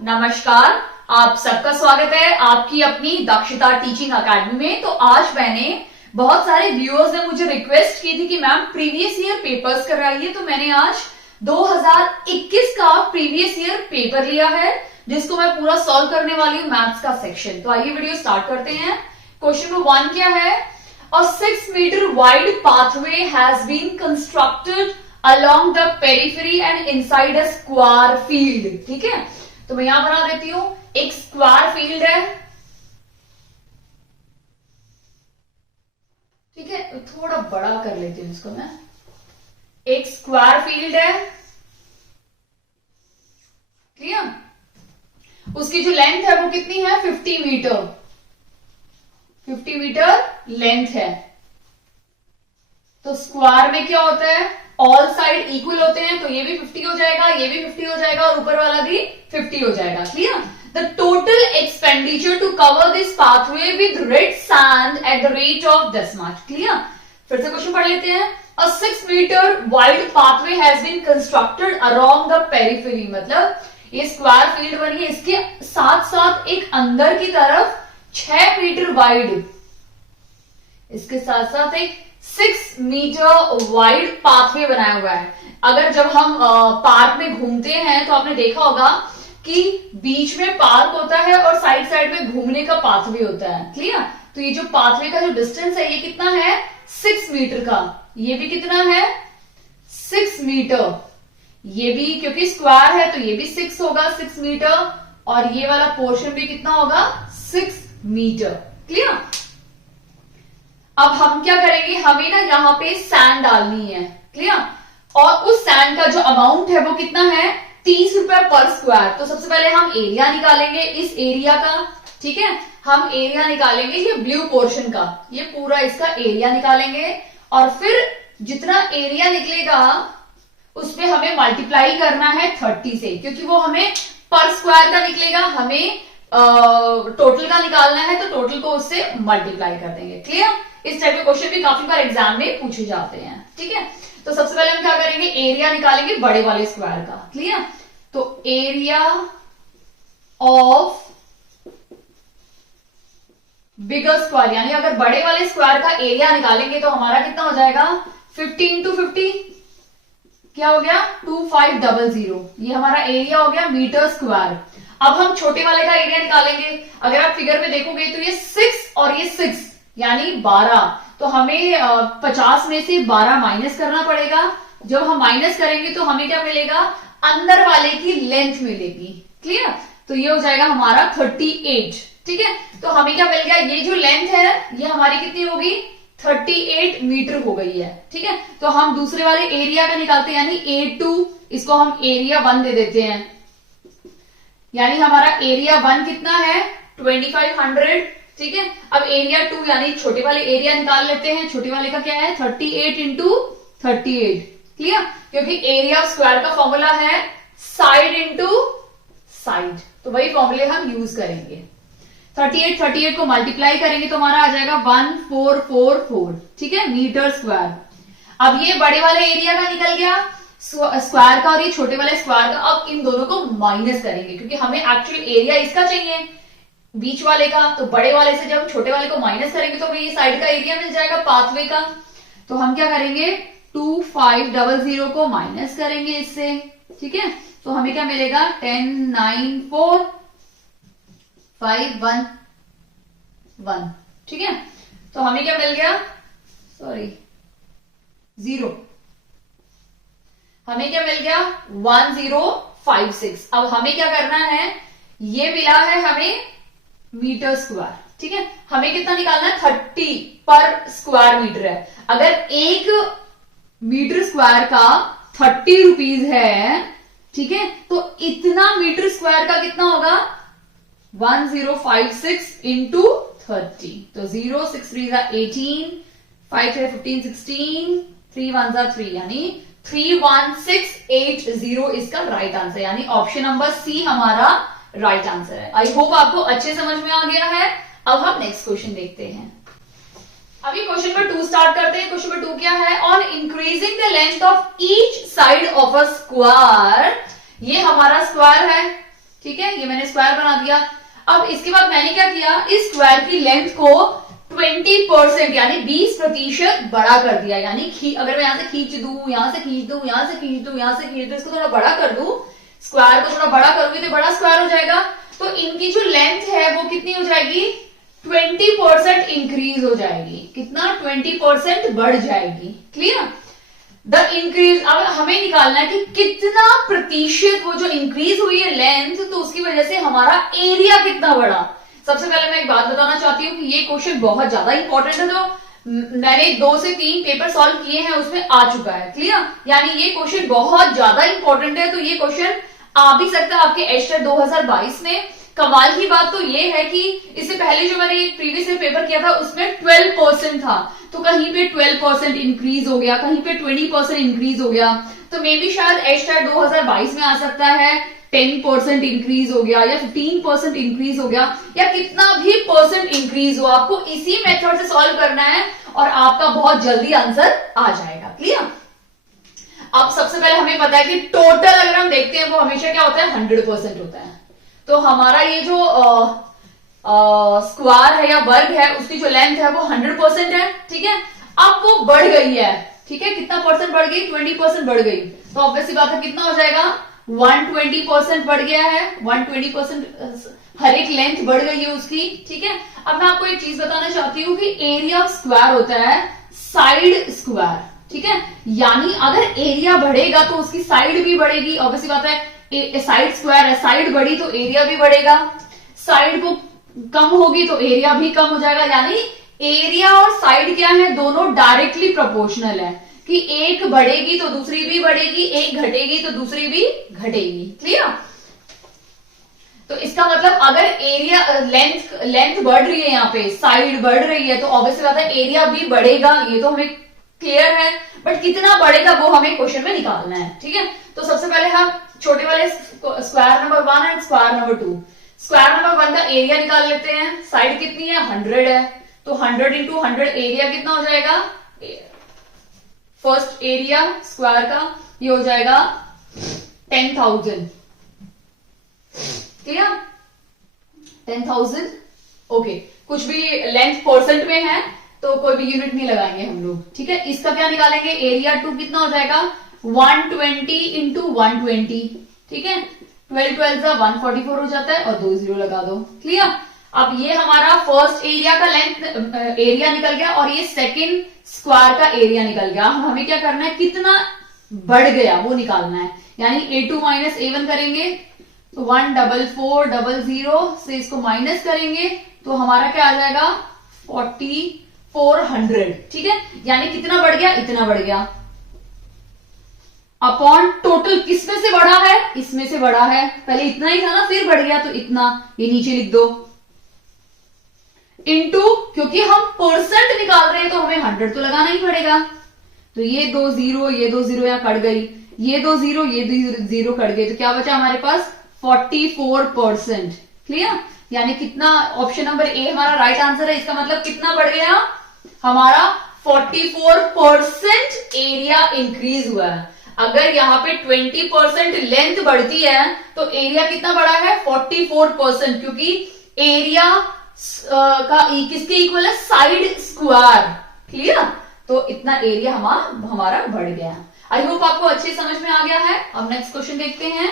नमस्कार। आप सबका स्वागत है आपकी अपनी दक्षता टीचिंग अकेडमी में। तो आज मैंने बहुत सारे व्यूअर्स ने मुझे रिक्वेस्ट की थी कि मैम प्रीवियस ईयर पेपर्स कराइए, तो मैंने आज 2021 का प्रीवियस ईयर पेपर लिया है जिसको मैं पूरा सॉल्व करने वाली हूँ, मैथ्स का सेक्शन। तो आइए वीडियो स्टार्ट करते हैं। क्वेश्चन नंबर 1 क्या है? A 6 meter wide pathway has been constructed along the periphery and inside a square field। ठीक है, तो मैं यहां बना देती हूं, एक स्क्वायर फील्ड है। ठीक है, थोड़ा बड़ा कर लेती हूं इसको मैं। एक स्क्वायर फील्ड है, क्लियर? उसकी जो लेंथ है वो कितनी है? 50 मीटर। 50 मीटर लेंथ है। तो स्क्वायर में क्या होता है? ऑल साइड इक्वल होते हैं, तो ये भी 50 हो जाएगा, ये भी 50 हो जाएगा और ऊपर वाला भी 50 हो जाएगा। Clear? The total expenditure to cover this pathway with red sand at the rate of 10 March. Clear? फिर से क्वेश्चन पढ़ लेते हैं। A 6 metre wide pathway has been constructed around the periphery. मतलब ये स्क्वायर फील्ड बनी है, इसके साथ साथ एक अंदर की तरफ 6 मीटर वाइड, इसके साथ साथ एक 6 मीटर वाइड पाथवे बनाया हुआ है। अगर जब हम पार्क में घूमते हैं तो आपने देखा होगा कि बीच में पार्क होता है और साइड साइड में घूमने का पाथवे होता है। क्लियर? तो ये जो पाथवे का जो डिस्टेंस है ये कितना है? 6 मीटर का। ये भी कितना है? 6 मीटर। ये भी क्योंकि स्क्वायर है तो ये भी 6 होगा, 6 मीटर। और ये वाला पोर्शन भी कितना होगा? 6 मीटर। क्लियर? अब हम क्या करेंगे, हमें ना यहां पे सैंड डालनी है। क्लियर? और उस सैंड का जो अमाउंट है वो कितना है? 30 रुपए पर स्क्वायर। तो सबसे पहले हम एरिया निकालेंगे इस एरिया का। ठीक है, हम एरिया निकालेंगे ये ब्लू पोर्शन का, ये पूरा इसका एरिया निकालेंगे। और फिर जितना एरिया निकलेगा उस पे हमें मल्टीप्लाई करना है 30 से, क्योंकि वो हमें पर स्क्वायर का निकलेगा, हमें टोटल का निकालना है, तो टोटल को उससे मल्टीप्लाई कर देंगे। क्लियर? इस टाइप के क्वेश्चन भी काफी बार एग्जाम में पूछे जाते हैं। ठीक है, तो सबसे पहले हम क्या करेंगे, एरिया निकालेंगे बड़े वाले स्क्वायर का। क्लियर? तो एरिया ऑफ बिगर स्क्वायर, यानी अगर बड़े वाले स्क्वायर का एरिया निकालेंगे तो हमारा कितना हो जाएगा? 50 इंटू 50 क्या हो गया? 2500। ये हमारा एरिया हो गया मीटर स्क्वायर। अब हम छोटे वाले का एरिया निकालेंगे। अगर आप फिगर में देखोगे तो ये 6 और ये 6 यानी 12, तो हमें 50 में से 12 माइनस करना पड़ेगा। जब हम माइनस करेंगे तो हमें क्या मिलेगा? अंदर वाले की लेंथ मिलेगी। क्लियर? तो ये हो जाएगा हमारा 38। ठीक है, तो हमें क्या मिल गया? ये जो लेंथ है ये हमारी कितनी होगी? 38 मीटर हो गई है। ठीक है, तो हम दूसरे वाले एरिया का निकालते हैं, यानी A2, इसको हम एरिया 1 दे देते हैं। यानी हमारा एरिया 1 कितना है? 2500। ठीक है, अब एरिया 2 यानी छोटे वाले एरिया निकाल लेते हैं। छोटे वाले का क्या है? 38 इंटू 38। क्लियर? क्योंकि एरिया ऑफ स्क्वायर का फॉर्मूला है साइड इंटू साइड, तो वही फॉर्मूले हम यूज करेंगे। 38 को मल्टीप्लाई करेंगे तो हमारा आ जाएगा 1444। ठीक है, मीटर स्क्वायर। अब ये बड़े वाले एरिया का निकल गया स्क्वायर का और ये छोटे वाले स्क्वायर का। अब इन दोनों को माइनस करेंगे क्योंकि हमें एक्चुअल एरिया इसका चाहिए, बीच वाले का। तो बड़े वाले से जब छोटे वाले को माइनस करेंगे तो हमें ये साइड का एरिया मिल जाएगा पाथवे का। तो हम क्या करेंगे? 2500 को माइनस करेंगे इससे। ठीक है, तो हमें क्या मिलेगा? 1094511। ठीक है, तो हमें क्या मिल गया? सॉरी 0। हमें क्या मिल गया? 1056। अब हमें क्या करना है? ये मिला है हमें मीटर स्क्वायर। ठीक है, हमें कितना निकालना है? 30 पर स्क्वायर मीटर है। अगर 1 मीटर स्क्वायर का 30 रुपीज है, ठीक है, तो इतना मीटर स्क्वायर का कितना होगा? 1056 इंटू 30। तो 0 6 3 18, 5 3 15 16, 3 1 3, यानी 31680 इसका राइट आंसर, यानी ऑप्शन नंबर सी हमारा राइट आंसर है। आई होप आपको अच्छे समझ में आ गया है। अब हम नेक्स्ट क्वेश्चन देखते हैं। अभी क्वेश्चन नंबर 2 स्टार्ट करते हैं। क्वेश्चन नंबर 2 क्या है? On increasing the length of each side of a square, ये हमारा स्क्वायर है। ठीक है, ये मैंने स्क्वायर बना दिया। अब इसके बाद मैंने क्या किया, इस स्क्वायर की लेंथ को 20% यानी 20% बड़ा कर दिया। यानी अगर मैं यहां से खींच दूं, यहां से खींच दूं, यहां से खींच दूं, यहां से खींच दूं, इसको थोड़ा बड़ा कर दूं, स्क्वायर को थोड़ा बड़ा करूंगी तो बड़ा स्क्वायर हो जाएगा। तो इनकी जो लेंथ है वो कितनी हो जाएगी, 20% इंक्रीज हो जाएगी। कितना, 20% बढ़ जाएगी। Clear, the increase. अब हमें निकालना है कि कितना प्रतिशत वो जो इंक्रीज हुई है लेंथ, तो उसकी वजह से हमारा एरिया कितना बढ़ा। सबसे पहले मैं एक बात बताना चाहती हूँ कि ये क्वेश्चन बहुत ज्यादा इंपॉर्टेंट है। तो मैंने 2 से 3 पेपर सॉल्व किए हैं, उसमें आ चुका है। क्लियर, यानी ये क्वेश्चन बहुत ज्यादा इंपॉर्टेंट है। तो ये क्वेश्चन आ भी सकता है आपके एस्टेट 2022 में। कमाल की बात तो ये है कि इससे पहले जो मैंने प्रीवियस ईयर पेपर किया था उसमें 12% था, तो कहीं पे 12% इंक्रीज हो गया, कहीं पे 20% इंक्रीज हो गया। तो मे बी शायद एस्टेट 2022 में आ सकता है 10% इंक्रीज हो गया, या 15% इंक्रीज हो गया, या कितना भी परसेंट इंक्रीज हो। आपको इसी मेथड से सॉल्व करना है और आपका बहुत जल्दी आंसर आ जाएगा। क्लियर, अब सबसे पहले हमें पता है कि टोटल अगर हम देखते हैं वो हमेशा क्या होता है, 100% होता है। तो हमारा ये जो स्क्वायर है या वर्ग है, उसकी जो लेंथ है वो 100% है। ठीक है, अब वो बढ़ गई है। ठीक है, कितना परसेंट बढ़ गई, 20% बढ़ गई। तो ऑब्वियसली बात है, कितना हो जाएगा, 120% बढ़ गया है। 120% हर एक लेंथ बढ़ गई है उसकी। ठीक है, अब मैं आपको एक चीज बताना चाहती हूँ कि एरिया ऑफ स्क्वायर होता है साइड स्क्वायर। ठीक है, यानी अगर एरिया बढ़ेगा तो उसकी साइड भी बढ़ेगी। ऑब्वियसली बात है, साइड स्क्वायर है, साइड बढ़ी तो एरिया भी बढ़ेगा। साइड को कम होगी तो एरिया भी कम हो जाएगा। यानी एरिया और साइड क्या है, दोनों डायरेक्टली प्रोपोर्शनल है कि एक बढ़ेगी तो दूसरी भी बढ़ेगी, एक घटेगी तो दूसरी भी घटेगी। क्लियर, तो इसका मतलब अगर एरिया लेंथ बढ़ रही है, यहाँ पे साइड बढ़ रही है, तो ऑब्वियसली बात है एरिया भी बढ़ेगा। ये तो हमें क्लियर है, बट कितना बढ़ेगा वो हमें क्वेश्चन में निकालना है। ठीक है, तो सबसे पहले हम छोटे वाले square number 1 and square number 2, square number 1 का एरिया निकाल लेते हैं। साइड कितनी है, 100 है, तो 100 इंटू 100 एरिया कितना हो जाएगा, फर्स्ट एरिया स्क्वायर का ये हो जाएगा 10,000। क्लियर, 10,000। ओके, कुछ भी लेंथ परसेंट में है तो कोई भी यूनिट नहीं लगाएंगे हम लोग। ठीक है, इसका क्या निकालेंगे, एरिया 2 कितना हो जाएगा, 120 इंटू 120। ठीक है, 12 12 का 144 हो जाता है और 2 0 लगा दो। क्लियर, अब ये हमारा फर्स्ट एरिया का लेंथ एरिया निकल गया और ये सेकंड स्क्वायर का एरिया निकल गया। हमें क्या करना है, कितना बढ़ गया वो निकालना है। यानी A2 माइनस A1 करेंगे तो 14400 से इसको माइनस करेंगे तो हमारा क्या आ जाएगा, 4400। ठीक है, यानी कितना बढ़ गया, इतना बढ़ गया। अपॉन टोटल किसमें से बढ़ा है, इसमें से बढ़ा है। पहले इतना ही था ना, फिर बढ़ गया तो इतना, ये नीचे लिख दो। इनटू, क्योंकि हम परसेंट निकाल रहे हैं तो हमें 100 तो लगाना ही पड़ेगा। तो ये 2 0, ये 2 0 यहां कट गई, ये 2 0, ये 2 0 कट गई, तो क्या बचा हमारे पास, 44%। क्लियर, यानी कितना, ऑप्शन नंबर ए हमारा राइट आंसर है। इसका मतलब कितना बढ़ गया, हमारा 44% एरिया इंक्रीज हुआ है। अगर यहाँ पे 20% लेंथ बढ़ती है तो एरिया कितना बढ़ा है, 44%, क्योंकि एरिया का किसके इक्वल है, साइड स्क्वायर। क्लियर, तो इतना एरिया हमारा बढ़ गया। आई होप आपको अच्छे समझ में आ गया है। अब नेक्स्ट क्वेश्चन देखते हैं।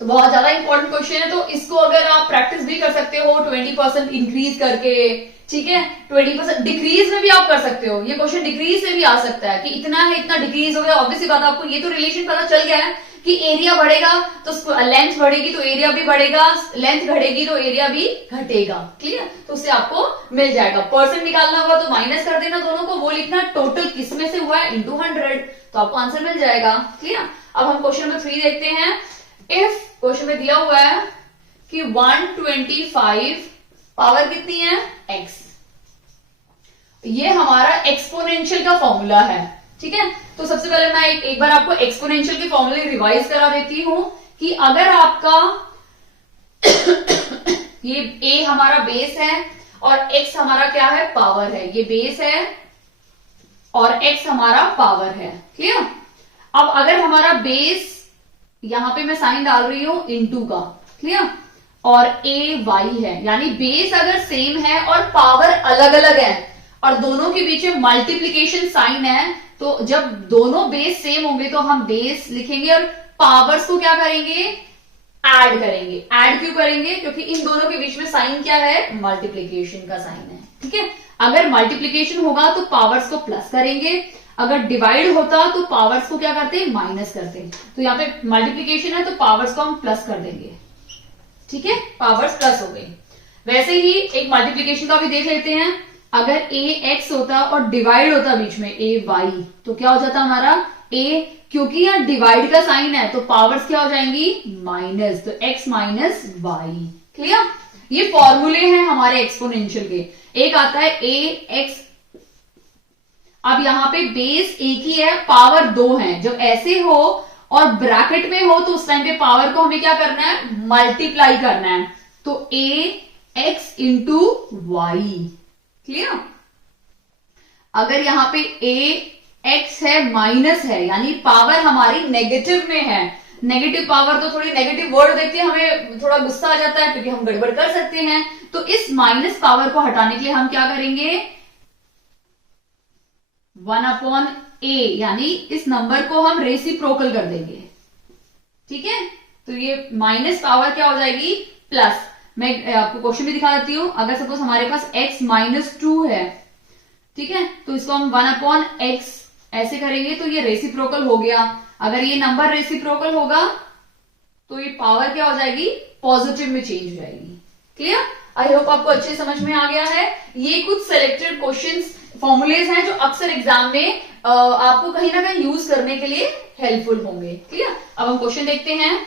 तो बहुत ज्यादा इंपॉर्टेंट क्वेश्चन है, तो इसको अगर आप प्रैक्टिस भी कर सकते हो 20% इंक्रीज करके। ठीक है, 20% डिक्रीज में भी आप कर सकते हो। ये क्वेश्चन डिक्रीज से भी आ सकता है कि इतना है, इतना डिक्रीज हो गया। ऑब्वियसली बात, आपको ये तो रिलेशन पता चल गया है कि एरिया बढ़ेगा तो लेंथ बढ़ेगी तो एरिया भी बढ़ेगा, लेंथ घटेगी तो एरिया भी घटेगा। क्लियर, तो उससे आपको मिल जाएगा। परसेंट निकालना होगा तो माइनस कर देना दोनों को, वो लिखना टोटल किसमें से हुआ है इंटू 100, तो आपको आंसर मिल जाएगा। क्लियर, अब हम क्वेश्चन नंबर 3 देखते हैं। इफ क्वेश्चन में दिया हुआ है कि 125 पावर कितनी है, x। ये हमारा एक्सपोनेंशियल का फॉर्मूला है। ठीक है, तो सबसे पहले मैं एक बार आपको एक्सपोनेंशियल के फॉर्मूले रिवाइज करा देती हूं कि अगर आपका ये a हमारा बेस है और x हमारा क्या है, पावर है। ये बेस है और x हमारा पावर है। क्लियर, अब अगर हमारा बेस यहां पे मैं साइन डाल रही हूं इनटू का, क्लियर, और ए वाई है, यानी बेस अगर सेम है और पावर अलग अलग है और दोनों के बीच में मल्टीप्लीकेशन साइन है, तो जब दोनों बेस सेम होंगे तो हम बेस लिखेंगे और पावर्स को क्या करेंगे, ऐड करेंगे। ऐड क्यों करेंगे, क्योंकि इन दोनों के बीच में साइन क्या है, मल्टीप्लीकेशन का साइन है, ठीक है। अगर मल्टीप्लीकेशन होगा तो पावर्स को प्लस करेंगे, अगर डिवाइड होता तो पावर्स को क्या करते हैं, माइनस करते हैं। तो यहाँ पे मल्टीप्लीकेशन है तो पावर्स को हम प्लस कर देंगे, ठीक है, पावर्स प्लस हो गई। वैसे ही एक मल्टीप्लीकेशन का भी देख लेते हैं, अगर ए एक्स होता और डिवाइड होता बीच में ए वाई, तो क्या हो जाता हमारा ए, क्योंकि यहाँ डिवाइड का साइन है तो पावर्स क्या हो जाएंगी, माइनस, तो एक्स माइनस वाई, क्लियर। ये फॉर्मूले हैं हमारे एक्सपोनेंशियल के। एक आता है ए एक्स, अब यहां पे बेस एक ही है, पावर 2 है, जब ऐसे हो और ब्रैकेट में हो तो उस टाइम पे पावर को हमें क्या करना है, मल्टीप्लाई करना है, तो ए एक्स इंटू वाई, क्लियर। अगर यहां पे ए एक्स है माइनस है, यानी पावर हमारी नेगेटिव में है, नेगेटिव पावर तो थोड़ी नेगेटिव वर्ड देखते हैं हमें थोड़ा गुस्सा आ जाता है क्योंकि हम गड़बड़ कर सकते हैं, तो इस माइनस पावर को हटाने के लिए हम क्या करेंगे, 1/a, यानी इस नंबर को हम रेसिप्रोकल कर देंगे, ठीक है। तो ये माइनस पावर क्या हो जाएगी, प्लस। मैं आपको क्वेश्चन भी दिखा देती हूं, अगर सपोज हमारे पास x माइनस 2 है, ठीक है, तो इसको हम 1/x ऐसे करेंगे तो ये रेसिप्रोकल हो गया। अगर ये नंबर रेसिप्रोकल होगा तो ये पावर क्या हो जाएगी, पॉजिटिव में चेंज हो जाएगी, क्लियर। आई होप आपको अच्छे समझ में आ गया है। ये कुछ सिलेक्टेड क्वेश्चंस फॉर्मूलेज हैं जो अक्सर एग्जाम में आपको कहीं ना कहीं यूज करने के लिए हेल्पफुल होंगे, क्लियर। अब हम क्वेश्चन देखते हैं।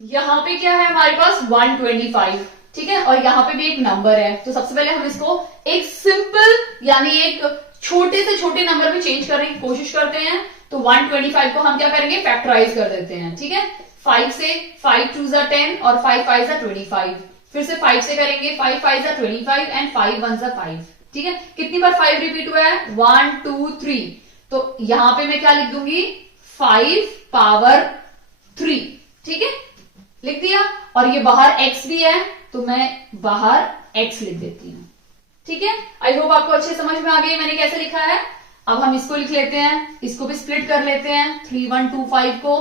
यहां पे क्या है हमारे पास 125, ठीक है, और यहां पे भी एक नंबर है, तो सबसे पहले हम इसको एक सिंपल यानी एक छोटे से छोटे नंबर में चेंज करने की कोशिश करते हैं। तो 125 को हम क्या करेंगे, फैक्टराइज कर देते हैं, ठीक है। 5 से 5 2 जा 10 और 5 5 जा 25, फिर से 5 से करेंगे, 5 5 जा 25 एंड 5 1 जा 5, ठीक है। कितनी बार 5 रिपीट हुआ है, 1 2 3, तो यहां पे मैं क्या लिख दूंगी, 5 पावर 3, ठीक है, लिख दिया। और ये बाहर x भी है तो मैं बाहर x लिख देती हूं, ठीक है। आई होप आपको अच्छे समझ में आ गई मैंने कैसे लिखा है। अब हम इसको लिख लेते हैं, इसको भी स्प्लिट कर लेते हैं 3 1 2 5 को,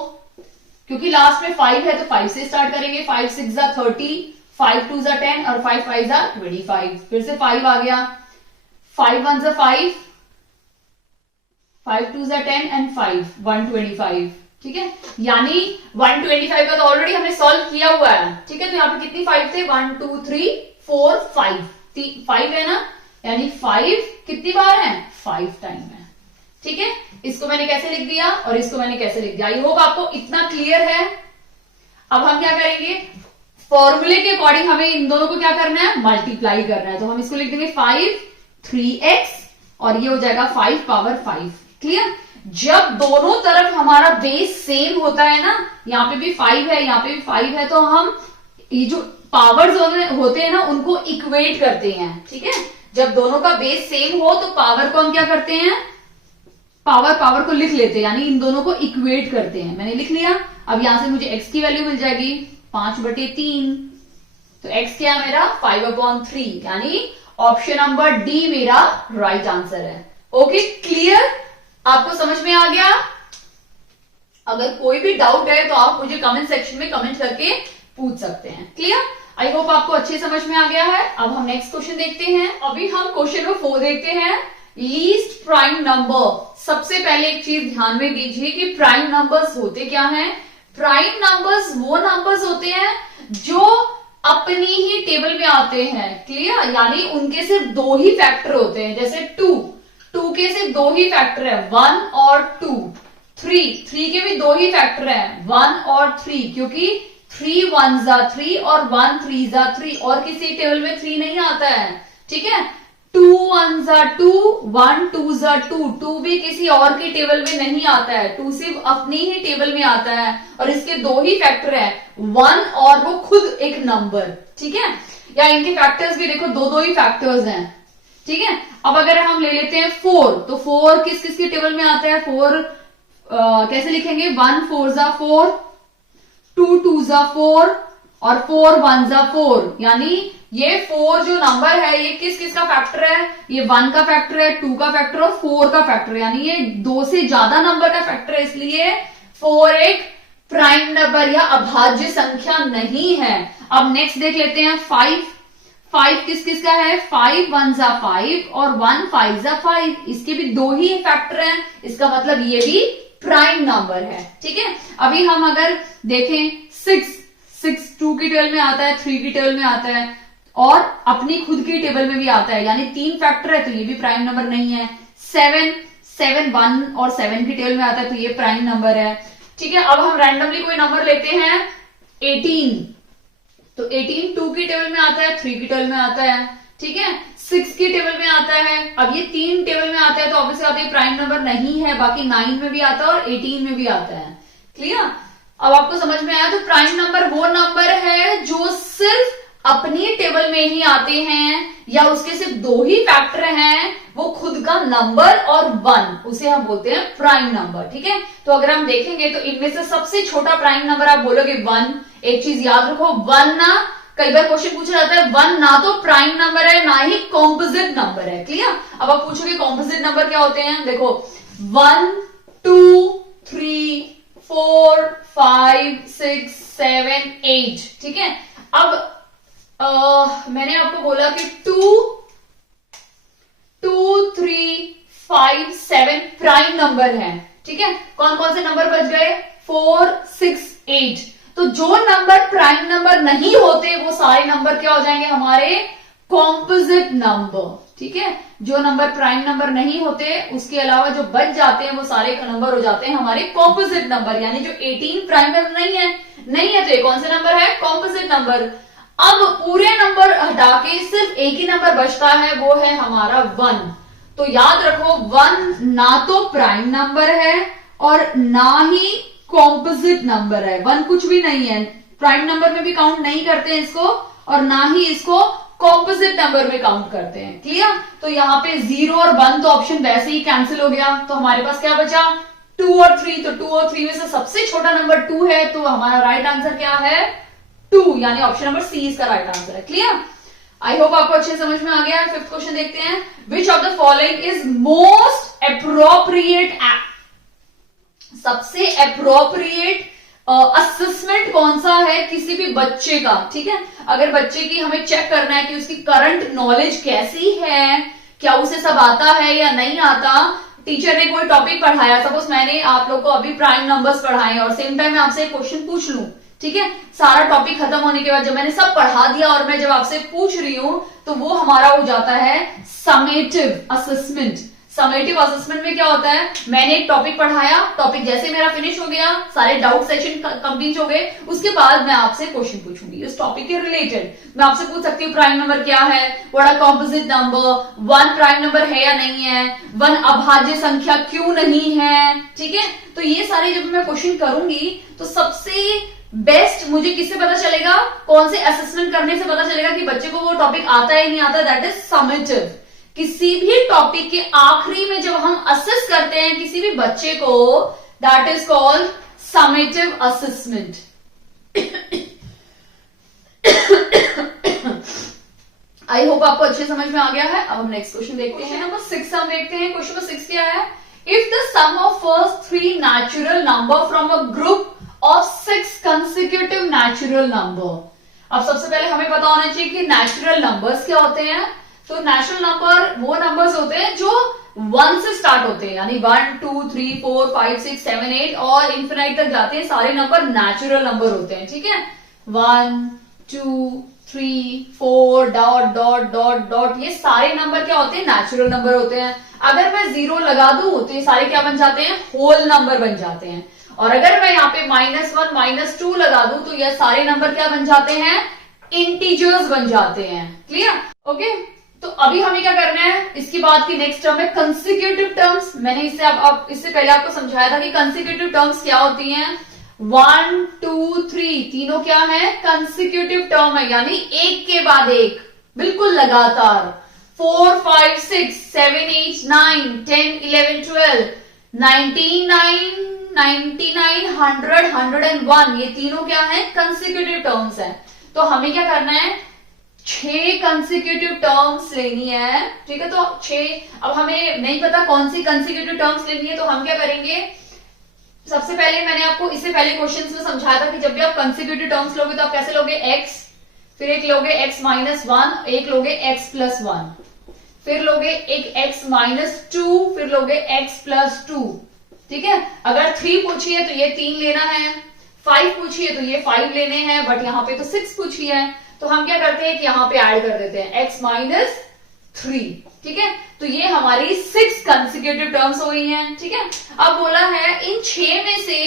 क्योंकि लास्ट में 5 है तो 5 से स्टार्ट करेंगे। 5 6 जा 30, 5 2 जा 10 और 5 5 जा 25, फिर से 5 आ गया, 5 1 जा 5, 5 2 जा 10 एंड 5 125, ठीक है। यानी 125 का तो ऑलरेडी हमने सॉल्व किया हुआ है, ठीक है। तो यहाँ पे कितनी 5 थे, 1 2 3 4 5, 5 है ना, यानी 5 कितनी बार है, 5 टाइम है, ठीक है। इसको मैंने कैसे लिख दिया और इसको मैंने कैसे लिख दिया, आई होप आपको इतना क्लियर है। अब हम क्या करेंगे, फॉर्मूले के अकॉर्डिंग हमें इन दोनों को क्या करना है, मल्टीप्लाई करना है। तो हम इसको लिख देंगे 5 3x और ये हो जाएगा 5 पावर 5, क्लियर। जब दोनों तरफ हमारा बेस सेम होता है ना, यहाँ पे भी 5 है यहाँ पे भी 5 है, तो हम ये जो पावर्स होते हैं ना उनको इक्वेट करते हैं, ठीक है। जब दोनों का बेस सेम हो तो पावर को हम क्या करते हैं, पावर को लिख लेते हैं, यानी इन दोनों को इक्वेट करते हैं। मैंने लिख लिया। अब यहां से मुझे x की वैल्यू मिल जाएगी 5/3, तो x क्या है मेरा 5/3, यानी ऑप्शन नंबर डी मेरा राइट आंसर है। ओके, क्लियर, आपको समझ में आ गया। अगर कोई भी डाउट है तो आप मुझे कमेंट सेक्शन में कमेंट करके पूछ सकते हैं, क्लियर। आई होप आपको अच्छे समझ में आ गया है। अब हम नेक्स्ट क्वेश्चन देखते हैं। अभी हम क्वेश्चन नंबर 4 देखते हैं, लीस्ट प्राइम नंबर। सबसे पहले एक चीज ध्यान में दीजिए कि प्राइम नंबर्स होते क्या हैं। प्राइम नंबर्स वो नंबर्स होते हैं जो अपनी ही टेबल में आते हैं, क्लियर, यानी उनके सिर्फ 2 ही फैक्टर होते हैं। जैसे 2 के सिर्फ 2 ही फैक्टर है, 1 और 2। 3 के भी 2 ही फैक्टर है, 1 और 3, क्योंकि 3 1 जा 3 और 1 3 जा 3, और किसी टेबल में 3 नहीं आता है, ठीक है। 2 1 जा 2, 1 2 जा 2, 2 भी किसी और की टेबल में नहीं आता है, 2 सिर्फ अपनी ही टेबल में आता है, और इसके 2 ही फैक्टर है, 1 और वो खुद एक नंबर, ठीक है। या इनके फैक्टर्स भी देखो 2 ही फैक्टर्स हैं, ठीक है। अब अगर हम ले लेते हैं 4, तो 4 किस किस के टेबल में आता है? 4 कैसे लिखेंगे? 1 4 जा 4, 2 2 जा 4 और 4 1 जा 4, यानी ये 4 जो नंबर है ये किस किस का फैक्टर है? ये 1 का फैक्टर है, 2 का फैक्टर और 4 का फैक्टर, यानी ये 2 से ज्यादा नंबर का फैक्टर है, इसलिए 4 एक प्राइम नंबर या अभाज्य संख्या नहीं है। अब नेक्स्ट देख लेते हैं 5। 5 किस किस का है? 5 1 जा 5 और 1 5 जा 5, इसके भी 2 ही फैक्टर हैं, इसका मतलब ये भी प्राइम नंबर है। ठीक है। अभी हम अगर देखें 6 2 की टेबल में आता है, 3 की टेबल में आता है और अपनी खुद की टेबल में भी आता है, यानी 3 फैक्टर है, तो ये भी प्राइम नंबर नहीं है। 7 1 और 7 की टेबल में आता है, तो ये प्राइम नंबर है। ठीक है। अब हम रैंडमली कोई नंबर लेते हैं 18, तो 18 2 की टेबल में आता है, 3 की टेबल में आता है। ठीक है। 6 की टेबल में आता है, अब ये 3 टेबल में आता है, तो ऑब्वियसली बात है प्राइम नंबर नहीं है, बाकी 9 में भी आता है और 18 में भी आता है। क्लियर? अब आपको समझ में आया? तो प्राइम नंबर वो नंबर है जो सिर्फ अपनी टेबल में ही आते हैं या उसके सिर्फ 2 ही फैक्टर हैं, वो खुद का नंबर और 1, उसे हम बोलते हैं प्राइम नंबर। ठीक है। तो अगर हम देखेंगे तो इनमें से सबसे छोटा प्राइम नंबर आप बोलोगे 1। एक चीज याद रखो, 1 ना, कई बार क्वेश्चन पूछा जाता है 1 ना तो प्राइम नंबर है ना ही कॉम्पोजिट नंबर है। क्लियर? अब आप पूछोगे कॉम्पोजिट नंबर क्या होते हैं? देखो 1 2 3 4 5 6 7 8। ठीक है। अब मैंने आपको बोला कि 2 3 5 7 प्राइम नंबर है। ठीक है। कौन कौन से नंबर बच गए? 4 6 8। तो जो नंबर प्राइम नंबर नहीं होते वो सारे नंबर क्या हो जाएंगे? हमारे कॉम्पोजिट नंबर। ठीक है। जो नंबर प्राइम नंबर नहीं होते उसके अलावा जो बच जाते हैं वो सारे नंबर हो जाते हैं हमारे कॉम्पोजिट नंबर, यानी जो 18 प्राइम नंबर नहीं है तो ये कौन से नंबर है? Composite number. अब पूरे नंबर हटा के सिर्फ एक ही नंबर बचता है, वो है हमारा 1। तो याद रखो 1 ना तो प्राइम नंबर है और ना ही कॉम्पोजिट नंबर है। 1 कुछ भी नहीं है, प्राइम नंबर में भी काउंट नहीं करते हैं इसको और ना ही इसको कॉम्पोजिट नंबर में काउंट करते हैं। क्लियर? तो यहाँ पे 0 और 1 तो ऑप्शन वैसे ही कैंसिल हो गया, तो हमारे पास क्या बचा? 2 और 3। तो 2 और 3 में से सबसे छोटा नंबर 2 है, तो हमारा राइट आंसर क्या है? 2, यानी ऑप्शन नंबर सी इसका राइट आंसर है। क्लियर? आई होप आपको अच्छे समझ में आ गया है। 5th क्वेश्चन देखते हैं। Which of the following is most appropriate act? सबसे अप्रोप्रिएट असेसमेंट कौन सा है किसी भी बच्चे का? ठीक है। अगर बच्चे की हमें चेक करना है कि उसकी करंट नॉलेज कैसी है, क्या उसे सब आता है या नहीं आता। टीचर ने कोई टॉपिक पढ़ाया, सपोज मैंने आप लोग को अभी प्राइम नंबर्स पढ़ाए और सेम टाइम मैं आपसे एक क्वेश्चन पूछ लूं, ठीक है, सारा टॉपिक खत्म होने के बाद जब मैंने सब पढ़ा दिया और मैं जब आपसे पूछ रही हूं तो वो हमारा हो जाता है समेटिव असेसमेंट। समेटिव असेसमेंट में क्या होता है? मैंने एक टॉपिक पढ़ाया, टॉपिक जैसे मेरा फिनिश हो गया, सारे डाउट सेक्शन कंप्लीट हो गए, उसके बाद मैं आपसे क्वेश्चन पूछूंगी उस टॉपिक के रिलेटेड। मैं आपसे पूछ सकती हूँ प्राइम नंबर क्या है, what are composite number, 1 prime number है या नहीं है, 1 अभाज्य संख्या क्यों नहीं है। ठीक है। तो ये सारे जब मैं क्वेश्चन करूंगी तो सबसे बेस्ट मुझे किससे पता चलेगा, कौन से असेसमेंट करने से पता चलेगा कि बच्चे को वो टॉपिक आता है नहीं आता? That is summative. किसी भी टॉपिक के आखिरी में जब हम असेस करते हैं किसी भी बच्चे को, that is called summative assessment. I hope आपको अच्छे समझ में आ गया है। अब हम नेक्स्ट क्वेश्चन देखते हैं। नंबर 6 हम देखते हैं। क्वेश्चन नंबर 6 क्या है? If the sum of first 3 natural number from a group of 6 consecutive natural number. अब सबसे पहले हमें पता होना चाहिए कि नेचुरल नंबर्स क्या होते हैं। तो नेचुरल नंबर वो नंबर्स होते हैं जो 1 से स्टार्ट होते हैं, यानी 1 2 3 4 5 6 7 8 और इंफिनाइट तक जाते हैं, सारे नंबर नेचुरल नंबर होते हैं। ठीक है। 1 2 3 4 डॉट डॉट डॉट डॉट, ये सारे नंबर क्या होते हैं? नेचुरल नंबर होते हैं। अगर मैं 0 लगा दूं तो ये सारे क्या बन जाते हैं? होल नंबर बन जाते हैं। और अगर मैं यहाँ पे -1 -2 लगा दूं तो ये सारे नंबर क्या बन जाते हैं? इंटीजर्स बन जाते हैं। क्लियर? ओके। तो अभी हमें क्या करना है? इसके बाद की नेक्स्ट टर्म है कंसेक्यूटिव टर्म्स। मैंने इससे पहले आपको समझाया था कि कंसेक्यूटिव टर्म्स क्या होती हैं। 1 2 3 तीनों क्या है? कंसेक्यूटिव टर्म है, यानी एक के बाद एक, बिल्कुल लगातार। 4 5 6 7 8 9 10 11 12 99 99 100 101 ये तीनों क्या है? कंसेक्यूटिव टर्म्स है। तो हमें क्या करना है? 6 कंसेक्यूटिव टर्म्स लेनी है, ठीक है। तो 6, अब हमें नहीं पता कौन सी कंसेक्यूटिव टर्म्स लेनी है, तो हम क्या करेंगे? सबसे पहले मैंने आपको इससे पहले क्वेश्चंस में समझाया था कि जब भी आप कंसेक्यूटिव टर्म्स लोगे तो आप कैसे लोगे? x, फिर एक लोगे x माइनस 1, एक लोगे x प्लस 1, फिर लोगे एक x माइनस 2, फिर लोगे x प्लस 2, ठीक है। अगर 3 पूछी है तो ये 3 लेना है, 5 पूछी है तो ये 5 लेने हैं, बट यहाँ पे तो 6 पूछी है, तो हम क्या करते हैं कि यहाँ पे ऐड कर देते हैं x माइनस 3, ठीक है। तो ये हमारी 6 कंसेक्यूटिव टर्म्स हो गई हैं, ठीक है। अब बोला है इन 6 में से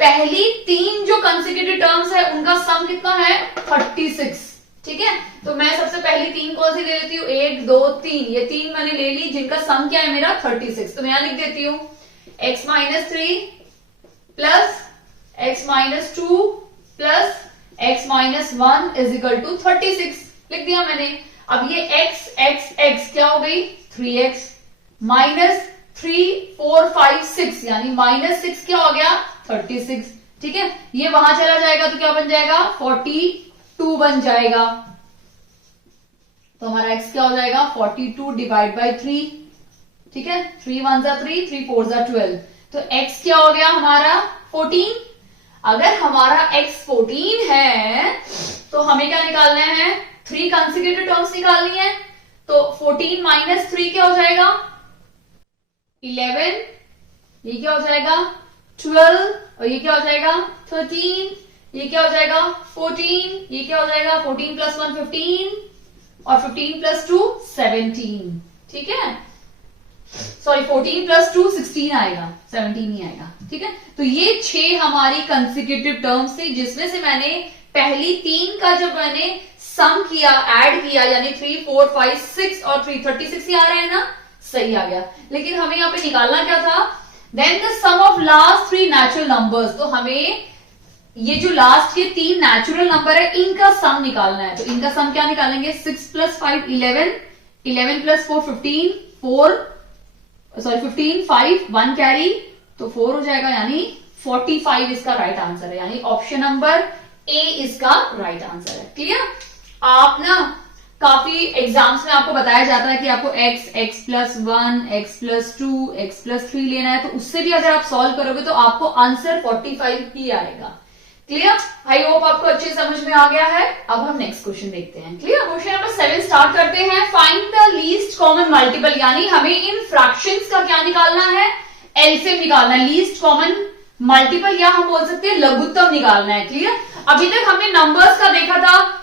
पहली 3 जो कंसेक्यूटिव टर्म्स है उनका सम कितना है? 36, ठीक है। तो मैं सबसे पहली 3 कौन सी ले लेती हूँ? 1 2 3, ये 3 मैंने ले ली, जिनका सम क्या है मेरा? 36। तो मैं यहां लिख देती हूँ x minus 3 plus x minus 2 plus x minus 1 is equal to 36, लिख दिया मैंने। अब ये x x x क्या हो गई? 3x माइनस 3 4 5 6 यानी माइनस 6 क्या हो गया? 36, ठीक है। ये वहां चला जाएगा तो क्या बन जाएगा? 42 बन जाएगा। तो हमारा x क्या हो जाएगा? 42 डिवाइड बाई 3, ठीक है। 3 1 जा 3, 3 4 जा 12, तो x क्या हो गया हमारा? 14। अगर हमारा x 14 है तो हमें क्या निकालना है? 3 कंसेक्यूटिव टर्म्स निकालनी है। तो 14 माइनस 3 क्या हो जाएगा? 11, ये क्या हो जाएगा? 12, और ये क्या हो जाएगा? 13, ये क्या हो जाएगा? 14, ये क्या हो जाएगा? 14 प्लस 1 15, और 15 प्लस 2 17, ठीक है। सॉरी 14 प्लस 2 16 आएगा, 17 नहीं आएगा, ठीक है। तो ये 6 हमारी कंसेक्यूटिव टर्म्स थी, जिसमें से मैंने पहली 3 का जब मैंने सम किया, ऐड किया, यानी 3 4 5 6 और 3 36 ही आ रहे हैं ना, सही आ गया। लेकिन हमें यहाँ पे निकालना क्या था? Then the sum of last 3 natural numbers. तो हमें ये जो लास्ट के 3 नेचुरल नंबर है इनका सम निकालना है। तो इनका सम क्या निकालेंगे? 6 प्लस 5 11, 11 प्लस 4 15, 15 5 1 कैरी, तो 4 हो जाएगा, यानी 45 इसका राइट आंसर है, यानी ऑप्शन नंबर ए इसका राइट आंसर है। क्लियर? आप ना काफी एग्जाम्स में आपको बताया जाता है कि आपको x plus 1 x plus 2 x plus 3 लेना है, तो उससे भी अगर आप सॉल्व करोगे तो आपको आंसर 45 ही आएगा। क्लियर? आई होप आपको अच्छे समझ में आ गया है। अब हम नेक्स्ट क्वेश्चन देखते हैं। क्लियर? क्वेश्चन नंबर 7 स्टार्ट करते हैं। Find the least common multiple, यानी हमें इन फ्रैक्शंस का क्या निकालना है? एलसीएम निकालना है। लीस्ट कॉमन मल्टीपल या हम बोल सकते हैं लघुत्तम निकालना है। क्लियर? अभी तक हमने नंबर्स का देखा था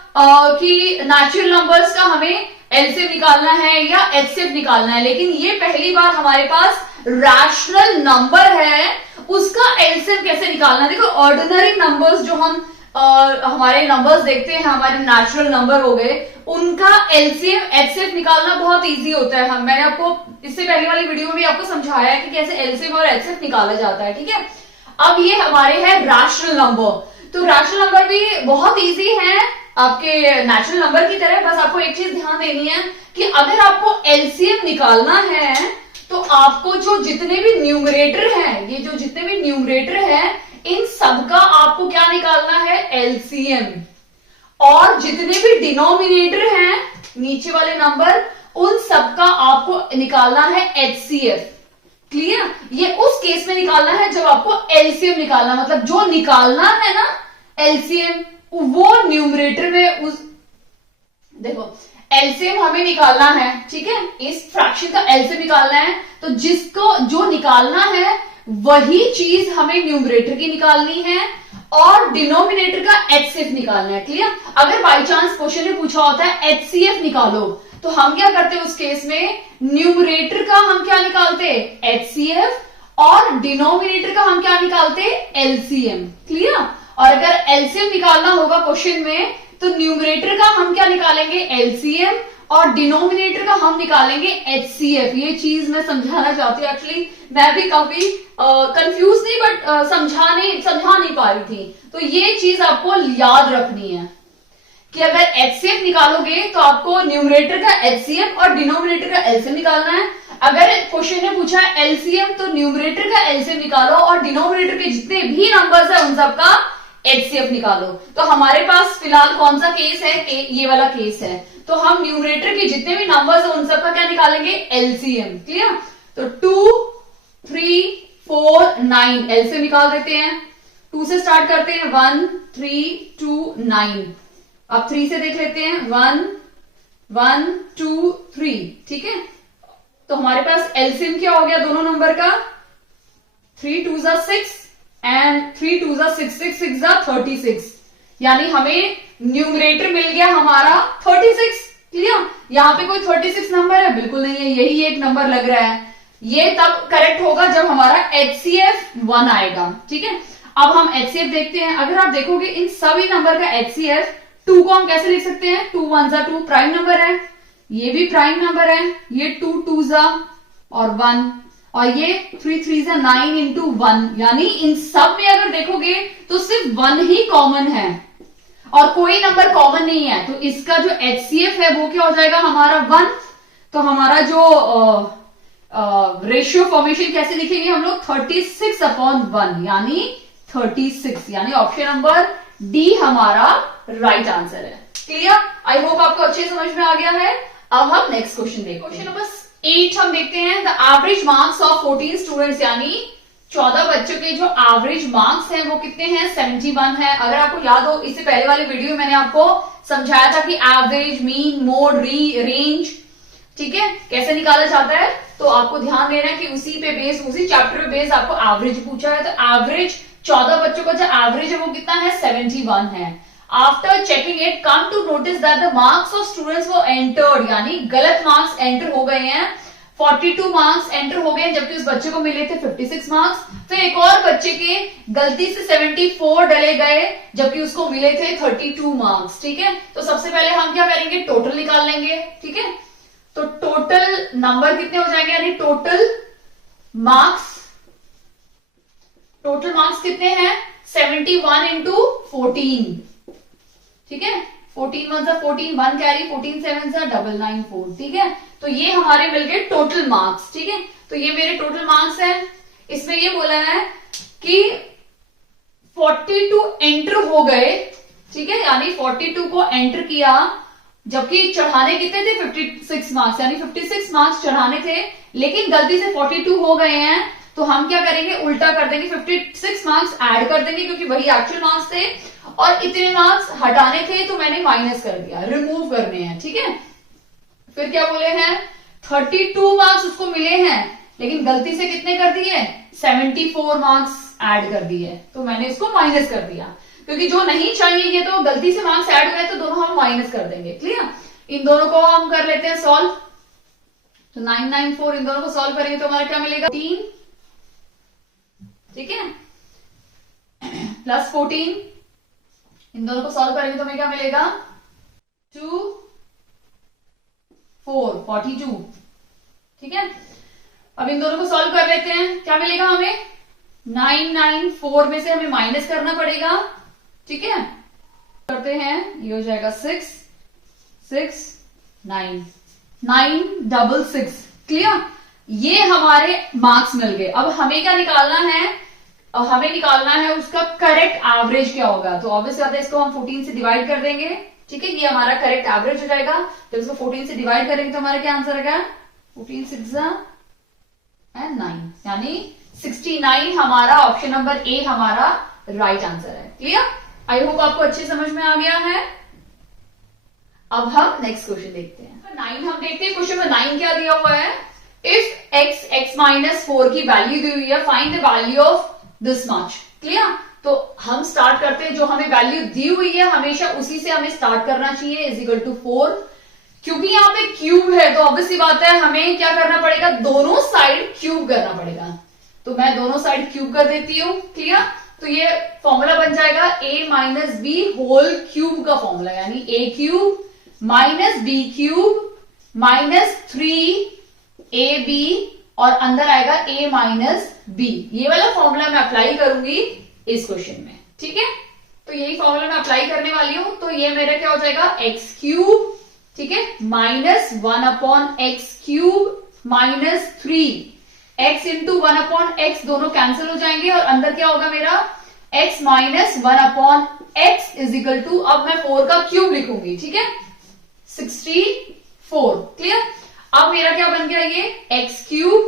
कि नेचुरल नंबर्स का हमें एलसीएम निकालना है या एचसीएफ निकालना है, लेकिन ये पहली बार हमारे पास रैशनल नंबर है, उसका एलसीएम कैसे निकालना है। देखो ऑर्डिनरी नंबर्स जो हम हमारे नंबर्स देखते हैं, हमारे नेचुरल नंबर हो गए, उनका एलसीएम एचसीएफ निकालना बहुत इजी होता है। मैंने आपको इससे पहले वाली वीडियो में भी आपको समझाया है कि कैसे एलसीएम और एचसीएफ निकाला जाता है, ठीक है। अब ये हमारे है रैशनल नंबर, तो रैशनल नंबर भी बहुत इजी है आपके नेचुरल नंबर की तरह। बस आपको एक चीज ध्यान देनी है कि अगर आपको एलसीएम निकालना है तो आपको जो जितने भी न्यूमरेटर हैं, ये जो जितने भी न्यूमरेटर हैं, इन सबका आपको क्या निकालना है? एलसीएम। और जितने भी डिनोमिनेटर हैं नीचे वाले नंबर, उन सबका आपको निकालना है एचसीएफ। क्लियर? ये उस केस में निकालना है जब आपको एलसीएम निकालना, मतलब जो निकालना है ना एलसीएम, वो न्यूमरेटर में उस देखो एलसीएम हमें निकालना है, ठीक है। इस फ्रैक्शन का एलसीएम निकालना है, तो जिसको जो निकालना है वही चीज हमें न्यूमरेटर की निकालनी है और डिनोमिनेटर का एचसीएफ निकालना है। क्लियर? अगर बाई चांस क्वेश्चन में पूछा होता है एचसीएफ निकालो, तो हम क्या करते हैं उस केस में? न्यूमरेटर का हम क्या निकालते? एचसीएफ, और डिनोमिनेटर का हम क्या निकालते? एलसीएम। क्लियर? और अगर एलसीएम निकालना होगा क्वेश्चन में, तो न्यूमरेटर का हम क्या निकालेंगे? एलसीएम, और डिनोमिनेटर का हम निकालेंगे एचसीएफ। ये चीज मैं समझाना चाहती हूँ। एक्चुअली मैं भी काफी कंफ्यूज नहीं, बट समझा नहीं पा रही थी, तो ये चीज आपको याद रखनी है। कि अगर HCF निकालोगे तो आपको न्यूमरेटर का HCF और डिनोमिनेटर का LCM निकालना है। अगर क्वेश्चन ने पूछा है LCM तो न्यूमरेटर का LCM निकालो और डिनोमिनेटर के जितने भी नंबर्स है उन सबका HCF निकालो। तो हमारे पास फिलहाल कौन सा केस है, ये वाला केस है। तो हम न्यूमरेटर के जितने भी नंबर्स है उन सबका क्या निकालेंगे, LCM। क्लियर? तो 2, 3, 4, 9 LCM निकाल देते हैं। 2 से स्टार्ट करते हैं, 1, 3, 2, 9। अब 3 से देख लेते हैं, 1, 1, 2, 3। ठीक है, तो हमारे पास LCM क्या हो गया दोनों नंबर का, 3 2 6 एंड 3 2 6 6 6 36। यानी हमें न्यूमरेटर मिल गया हमारा 36। क्लियर? यहां पे कोई 36 नंबर है? बिल्कुल नहीं है, यही एक नंबर लग रहा है। ये तब करेक्ट होगा जब हमारा HCF 1 आएगा। ठीक है, अब हम HCF देखते हैं। अगर आप देखोगे इन सभी नंबर का HCF 2 को हम कैसे लिख सकते हैं, 2 1 2 प्राइम नंबर है, ये भी प्राइम नंबर है, ये 2 2 और 1, और ये 3 3 9 इंटू 1। यानी इन सब में अगर देखोगे तो सिर्फ 1 ही कॉमन है और कोई नंबर कॉमन नहीं है। तो इसका जो HCF है वो क्या हो जाएगा हमारा 1। तो हमारा जो रेशियो फॉर्मेशन कैसे लिखेंगे हम लोग, 36/1 यानी 36। यानी ऑप्शन नंबर डी हमारा राइट आंसर है। क्लियर? आई होप आपको अच्छे समझ में आ गया है। अब हम नेक्स्ट क्वेश्चन देखते हैं। क्वेश्चन नंबर 8 हम देखते हैं। The average marks of 14 students, यानी 14 बच्चों के जो एवरेज मार्क्स हैं वो कितने हैं, 71 है। अगर आपको याद हो, इससे पहले वाले वीडियो में मैंने आपको समझाया था कि एवरेज, मीन, मोड, रेंज, ठीक है, कैसे निकाला जाता है। तो आपको ध्यान देना है कि उसी पे बेस, उसी चैप्टर पे बेस आपको एवरेज पूछा है। तो एवरेज 14 बच्चों का जो एवरेज है वो कितना है, 71 है। After checking it come to notice that the marks of students वो एंटर्ड, यानी गलत मार्क्स एंटर हो गए हैं। 42 मार्क्स एंटर हो गए जबकि उस बच्चे को मिले थे 56 मार्क्स। फिर एक और बच्चे के गलती से 74 डले गए जबकि उसको मिले थे 32 मार्क्स। ठीक है, तो सबसे पहले हम क्या करेंगे, टोटल निकाल लेंगे। ठीक है, तो टोटल नंबर कितने हो जाएंगे, यानी टोटल मार्क्स कितने हैं, 71 इंटू 14। ठीक है, 14 1 14, 1 कैरी, 14 7 994। ठीक है, तो ये हमारे मिल गए टोटल मार्क्स। ठीक है, तो ये मेरे टोटल मार्क्स हैं। इसमें ये बोला है कि 42 एंटर हो गए। ठीक है, यानी 42 को एंटर किया जबकि चढ़ाने कितने थे, 56 मार्क्स, यानी 56 मार्क्स चढ़ाने थे लेकिन गलती से 42 हो गए हैं। तो हम क्या करेंगे, उल्टा कर देंगे, 56 मार्क्स ऐड कर देंगे क्योंकि वही एक्चुअल मार्क्स थे और इतने मार्क्स हटाने थे तो मैंने माइनस कर दिया, रिमूव करने हैं। ठीक है, फिर क्या बोले हैं, 32 मार्क्स उसको मिले हैं लेकिन गलती से कितने कर दिए, 74 मार्क्स ऐड कर दिए, तो मैंने इसको माइनस कर दिया क्योंकि जो नहीं चाहिए ये तो गलती से मार्क्स ऐड हुए तो दोनों हम माइनस कर देंगे। क्लियर? इन दोनों को हम कर लेते हैं सॉल्व। तो 994 इन दोनों को सॉल्व करेंगे तो हमारा क्या मिलेगा, 3। ठीक है, प्लस 14 इन दोनों को सॉल्व करेंगे तो हमें क्या मिलेगा, 2 4 42। ठीक है, अब इन दोनों को सॉल्व कर लेते हैं, क्या मिलेगा हमें, 994 में से हमें माइनस करना पड़ेगा। ठीक है, करते हैं, ये हो जाएगा 6 6 9 966। क्लियर? ये हमारे मार्क्स मिल गए। अब हमें क्या निकालना है, हमें निकालना है उसका करेक्ट एवरेज क्या होगा। तो ऑब्वियस बात है, इसको हम 14 से डिवाइड कर देंगे। ठीक है, ये हमारा करेक्ट एवरेज हो जाएगा। जब इसको 14 से डिवाइड करेंगे तो हमारा क्या आंसर आएगा, 14 6 एंड 9, यानी 69 हमारा ऑप्शन नंबर ए हमारा राइट आंसर है। क्लियर? आई होप आपको अच्छे समझ में आ गया है। अब हम नेक्स्ट क्वेश्चन देखते हैं। 9 हम देखते हैं, क्वेश्चन नंबर 9 क्या दिया हुआ है, इफ x माइनस 4 की वैल्यू दी हुई है, find the value of this much. Clear? तो हम स्टार्ट करते हैं, जो हमें वैल्यू दी हुई है हमेशा उसी से हमें स्टार्ट करना चाहिए, इज इक्वल टू 4। क्योंकि यहाँ पे क्यूब है तो ऑब्वियस सी बात है हमें क्या करना पड़ेगा, दोनों साइड क्यूब करना पड़ेगा। तो मैं दोनों साइड क्यूब कर देती हूँ। क्लियर? तो ये फॉर्मूला बन जाएगा a minus b whole cube का फॉर्मूला, यानी a cube minus b cube minus 3ab और अंदर आएगा a माइनस बी। ये वाला फॉर्मूला मैं अप्लाई करूंगी इस क्वेश्चन में। ठीक है, तो यही फॉर्मूला मैं अप्लाई करने वाली हूं। तो ये मेरा क्या हो जाएगा, एक्स क्यूब, ठीक है, minus 1/x³ minus 3x into 1/x, दोनों कैंसिल हो जाएंगे और अंदर क्या होगा मेरा, x minus 1/x is equal to, अब मैं 4 का क्यूब लिखूंगी, ठीक है, 64। क्लियर। अब मेरा क्या बन गया, ये x³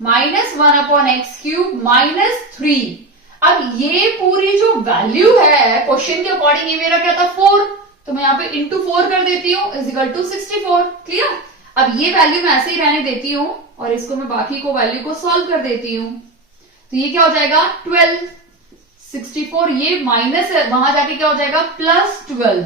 माइनस 1/x³ माइनस 3। अब ये पूरी जो वैल्यू है क्वेश्चन के अकॉर्डिंग, ये मेरा क्या था, 4, तो मैं यहाँ पे इंटू 4 कर देती हूँ, इज इक्वल टू 64। क्लियर। अब ये वैल्यू मैं ऐसे ही रहने देती हूँ और इसको मैं बाकी को वैल्यू को सॉल्व कर देती हूँ। तो ये क्या हो जाएगा, 12, 64, ये माइनस है, वहां जाके क्या हो जाएगा, प्लस 12,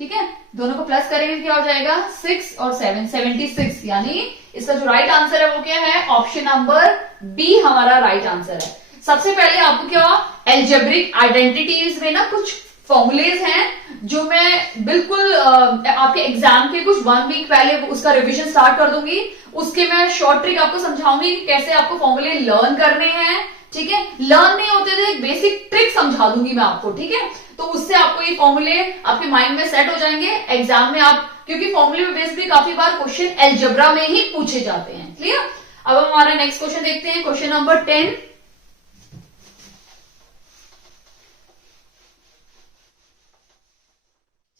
ठीक है, दोनों को प्लस करेंगे क्या हो जाएगा, 6 और 7, 76। यानी इसका जो राइट आंसर है वो क्या है, ऑप्शन नंबर बी हमारा राइट आंसर है। सबसे पहले आपको क्या, एल्जेब्रिक आइडेंटिटीज में ना कुछ फॉर्मूलेज हैं जो मैं बिल्कुल आपके एग्जाम के कुछ 1 वीक पहले उसका रिवीजन स्टार्ट कर दूंगी। उसके मैं शॉर्ट ट्रिक आपको समझाऊंगी कि कैसे आपको फॉर्मूले लर्न करने हैं, ठीक है, लर्न नहीं होते थे, एक बेसिक ट्रिक समझा दूंगी मैं आपको, ठीक है, तो उससे आपको ये फॉर्मूले आपके माइंड में सेट हो जाएंगे एग्जाम में आप, क्योंकि फॉर्मूले में बेसिकली काफी बार क्वेश्चन एल्जेब्रा में ही पूछे जाते हैं। क्लियर। अब हम हमारा नेक्स्ट क्वेश्चन देखते हैं, क्वेश्चन नंबर 10।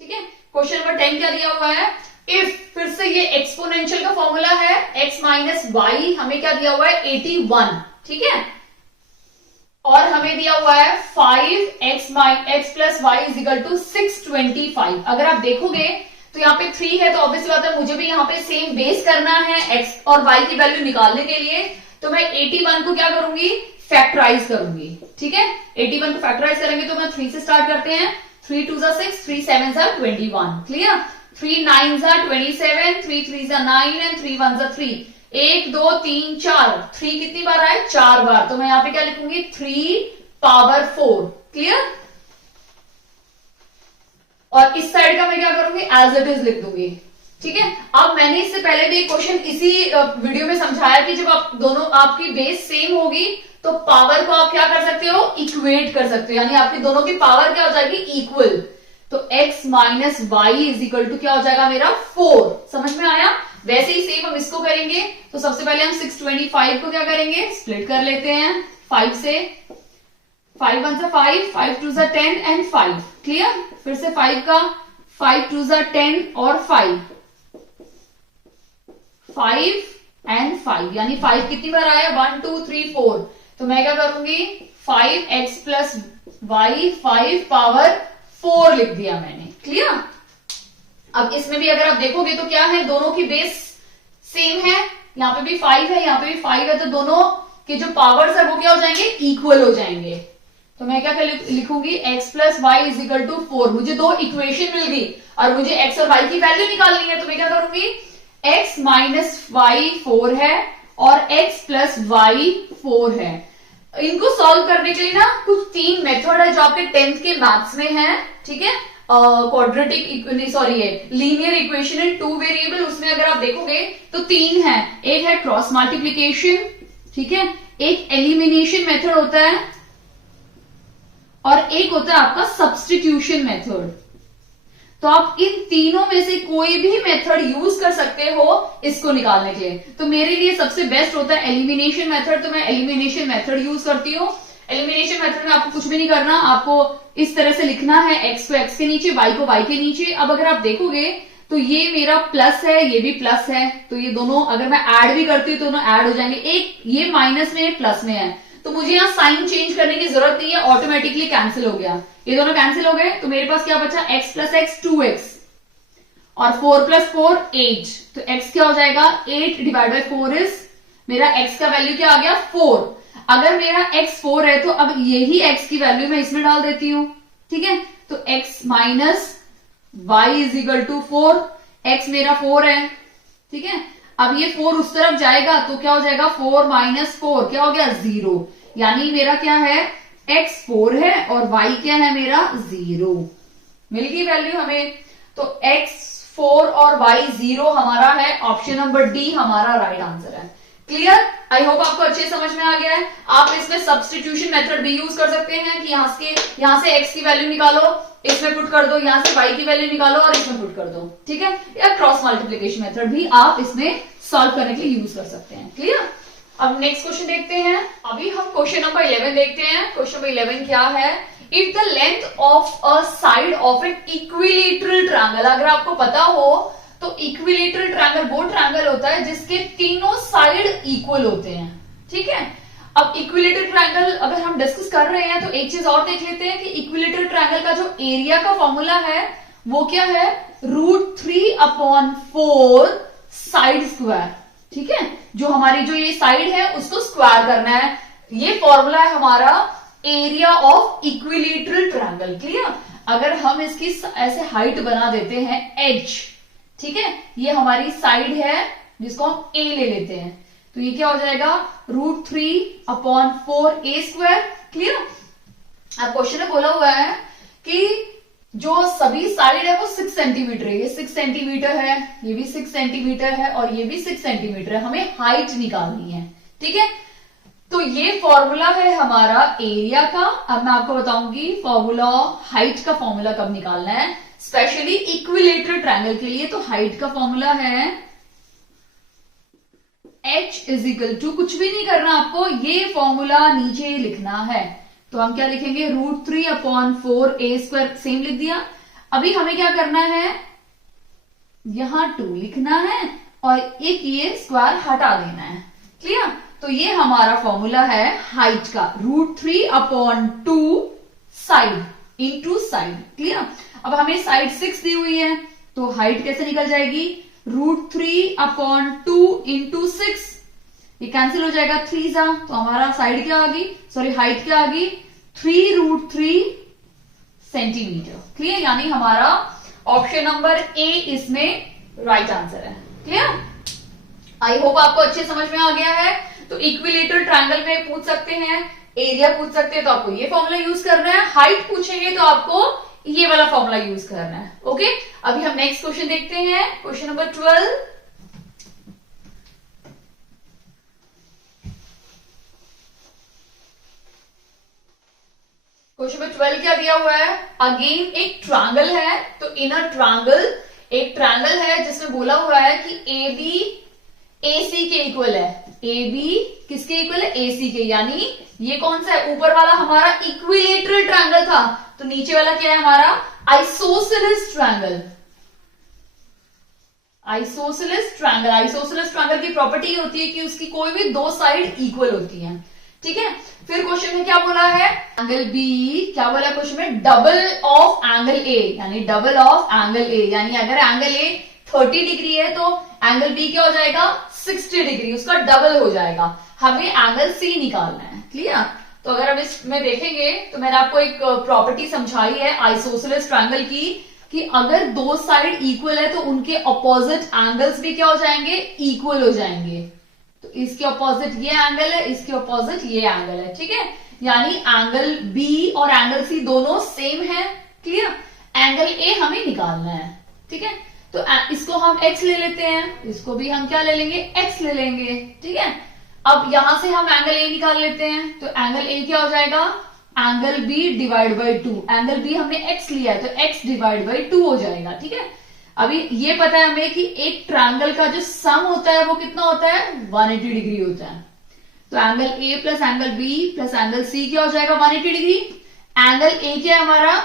ठीक है, क्वेश्चन नंबर 10 क्या दिया हुआ है, इफ, फिर से ये एक्सपोनेंशियल का फॉर्मूला है, x माइनस वाई, हमें क्या दिया हुआ है, 81, ठीक है, और हमें दिया हुआ है 5x plus y is equal to 625। अगर आप देखोगे तो यहाँ पे 3 है, तो ऑब्वियसली बात है मुझे भी यहाँ पे सेम बेस करना है x और y की वैल्यू निकालने के लिए, तो मैं 81 को क्या करूंगी, फैक्टराइज करूंगी, ठीक है, 81 को फैक्टराइज करेंगे तो मैं 3 से स्टार्ट करते हैं, 3 2 6, 3 7 21। क्लियर। 3 9 27, 3 3 9 एंड 3 1 3। 1 2 3 4, 3 कितनी बार आए, 4 बार, तो मैं यहाँ पे क्या लिखूंगी, 3 पावर 4। क्लियर। और इस साइड का मैं क्या करूंगी, एज इट इज लिख दूंगी, ठीक है। अब मैंने इससे पहले भी क्वेश्चन इसी वीडियो में समझाया कि जब आप दोनों आपकी बेस सेम होगी तो पावर को आप क्या कर सकते हो, इक्वेट कर सकते हो, यानी आपकी दोनों की पावर क्या हो जाएगी, इक्वल। तो x minus y is equal to क्या हो जाएगा मेरा, 4। समझ में आया। वैसे ही सेम हम इसको करेंगे, तो सबसे पहले हम 625 को क्या करेंगे, स्प्लिट कर लेते हैं 5 से, 5 1 5, 5 2 10 एंड 5। क्लियर। फिर से 5 का, 5 2 10 और 5 एंड 5, यानी 5 कितनी बार आया, 1 2 3 4। तो मैं क्या करूंगी, 5x प्लस वाई 5 पावर 4 लिख दिया मैंने। क्लियर। अब इसमें भी अगर आप देखोगे तो क्या है, दोनों की बेस सेम है, यहाँ पे भी 5 है, यहाँ पे भी 5 है, तो दोनों के जो पावर्स है वो क्या हो जाएंगे, इक्वल हो जाएंगे। तो मैं क्या लिखूंगी, x plus y is equal to 4। मुझे दो इक्वेशन मिल गई और मुझे x और y की वैल्यू निकालनी है, तो मैं क्या करूंगी, x माइनस वाई 4 है और x प्लस वाई 4 है। इनको सॉल्व करने के लिए ना कुछ 3 मेथड है जो आपके 10th के मैथ्स में है, ठीक है, quadratic sorry linear equation in 2 variable, उसमें अगर आप देखोगे तो 3 है, एक है क्रॉस मल्टीप्लीकेशन, ठीक है, एक एलिमिनेशन मेथड होता है और एक होता है आपका सब्स्टिट्यूशन मेथड। तो आप इन तीनों में से कोई भी मेथड यूज कर सकते हो इसको निकालने के लिए। तो मेरे लिए सबसे बेस्ट होता है एलिमिनेशन मेथड, तो मैं एलिमिनेशन मेथड यूज करती हूँ। एलिमिनेशन मेथड में आपको कुछ भी नहीं करना, आपको इस तरह से लिखना है, x को x के नीचे, y को y के नीचे। अब अगर आप देखोगे तो ये मेरा प्लस है, ये भी प्लस है, तो ये दोनों अगर मैं ऐड भी करती हूँ तो दोनों ऐड हो जाएंगे। एक ये माइनस में प्लस में है, तो मुझे यहाँ साइन चेंज करने की जरूरत नहीं है, ऑटोमेटिकली कैंसिल हो गया, ये दोनों कैंसिल हो गए। तो मेरे पास क्या बचा, x प्लस एक्स 2x और 4 प्लस 4 8। तो x क्या हो जाएगा, 8 डिवाइड बाई 4 इज, मेरा x का वैल्यू क्या आ गया, 4। अगर मेरा x 4 है तो अब यही x की वैल्यू मैं इसमें डाल देती हूँ, ठीक है। तो x minus y is equal to 4, x मेरा 4 है, ठीक है। अब ये 4 उस तरफ जाएगा तो क्या हो जाएगा, 4 माइनस 4 क्या हो गया, 0। यानी मेरा क्या है, x 4 है और y क्या है मेरा, 0। मिल गई वैल्यू हमें। तो x 4 और y 0 हमारा है, ऑप्शन नंबर डी हमारा राइट आंसर है। क्लियर? आई होप आपको अच्छे समझ में आ गया है। आप इसमें सब्स्टिट्यूशन मेथड भी यूज कर सकते हैं कि यहां से x की वैल्यू निकालो, इसमें पुट कर दो, यहां से y की वैल्यू निकालो और इसमें पुट कर दो, ठीक है? या क्रॉस मल्टीप्लीकेशन मेथड भी आप इसमें सॉल्व करने के लिए यूज कर सकते हैं। क्लियर? अब नेक्स्ट क्वेश्चन देखते हैं। अभी हम क्वेश्चन नंबर 11 देखते हैं। क्वेश्चन नंबर 11 क्या है? If the length of a side of an equilateral triangle, अगर आपको पता हो तो इक्विलेटरल ट्रायंगल वो ट्रायंगल होता है जिसके तीनों साइड इक्वल होते हैं, ठीक है? अब इक्विलेटरल ट्रायंगल अगर हम डिस्कस कर रहे हैं तो एक चीज और देख लेते हैं कि इक्विलेटरल ट्रायंगल का जो एरिया का फॉर्मूला है वो क्या है? √3/4 साइड स्क्वायर, ठीक है? जो हमारी जो ये साइड है उसको स्क्वायर करना है। ये फॉर्मूला है हमारा area of equilateral triangle. Clear? अगर हम इसकी ऐसे हाइट बना देते हैं h, ठीक है? ये हमारी साइड है जिसको हम a ले लेते हैं, तो ये क्या हो जाएगा? √3/4a²। क्लियर? अब क्वेश्चन में बोला हुआ है कि जो सभी साइड है वो 6 सेंटीमीटर है। ये 6 सेंटीमीटर है, ये भी 6 सेंटीमीटर है और ये भी 6 सेंटीमीटर है। हमें हाइट निकालनी है, ठीक है? तो ये फॉर्मूला है हमारा एरिया का। अब मैं आपको बताऊंगी फॉर्मूला हाइट का फॉर्मूला कब निकालना है, स्पेशली इक्विलेटरल ट्रायंगल के लिए। तो हाइट का फॉर्मूला है h = कुछ भी नहीं करना आपको, ये फॉर्मूला नीचे लिखना है। तो हम क्या लिखेंगे? √3/4a², सेम लिख दिया। अभी हमें क्या करना है? यहां 2 लिखना है और एक ये स्क्वायर हटा देना है। क्लियर? तो ये हमारा फॉर्मूला है हाइट का, √3/2 साइड इंटू साइड। क्लियर? अब हमें साइड 6 दी हुई है तो हाइट कैसे निकल जाएगी? √3/2 इंटू 6, ये कैंसिल हो जाएगा, 3 जा, तो हमारा साइड क्या आ गई, सॉरी हाइट क्या आ गई? 3√3 सेंटीमीटर। क्लियर? यानी हमारा ऑप्शन नंबर ए इसमें राइट आंसर है। क्लियर? आई होप आपको अच्छे समझ में आ गया है। तो इक्विलेटरल ट्रायंगल में पूछ सकते हैं, एरिया पूछ सकते हैं तो आपको ये फॉर्मूला यूज करना है, हाइट पूछेंगे तो आपको ये वाला फॉर्मूला यूज करना है। ओके, अभी हम नेक्स्ट क्वेश्चन देखते हैं, क्वेश्चन नंबर 12। क्वेश्चन नंबर 12 क्या दिया हुआ है? अगेन एक ट्रायंगल है, तो इन अ ट्रायंगल, एक ट्रायंगल है जिसमें बोला हुआ है कि ए बी AC के इक्वल है। AB किसके इक्वल है? AC के, यानी ये कौन सा है? ऊपर वाला हमारा इक्विलेटरल ट्रायंगल था, तो नीचे वाला क्या है हमारा? Isosceles triangle. Isosceles triangle, isosceles triangle की प्रॉपर्टी होती है कि उसकी कोई भी 2 साइड इक्वल होती हैं, ठीक है? फिर क्वेश्चन में क्या बोला है? एंगल बी, क्या बोला है क्वेश्चन में? डबल ऑफ एंगल ए, यानी डबल ऑफ एंगल ए, यानी अगर एंगल ए 30 डिग्री है तो एंगल बी क्या हो जाएगा? 60 डिग्री, उसका डबल हो जाएगा। हमें एंगल सी निकालना है। क्लियर? तो अगर हम इसमें देखेंगे तो मैंने आपको एक प्रॉपर्टी समझाई है आइसोसेलेस ट्रायंगल की, कि अगर 2 साइड इक्वल है तो उनके अपोजिट एंगल्स भी क्या हो जाएंगे? इक्वल हो जाएंगे। तो इसके अपोजिट ये एंगल है, इसके अपोजिट ये एंगल है, ठीक है? यानी एंगल बी और एंगल सी दोनों सेम है। क्लियर? एंगल ए हमें निकालना है, ठीक है? तो इसको हम x ले लेते हैं, इसको भी हम क्या ले लेंगे? x ले लेंगे, ठीक है? अब यहां से हम एंगल ए निकाल लेते हैं, तो एंगल ए क्या हो जाएगा? Angle B divide by 2। Angle B हमने x लिया है तो x डिवाइड बाई 2 हो जाएगा, ठीक है? अभी ये पता है हमें कि एक ट्रायंगल का जो सम होता है वो कितना होता है? 180 डिग्री होता है। तो angle A plus angle B plus angle C क्या हो जाएगा? 180 डिग्री। एंगल ए क्या है हमारा?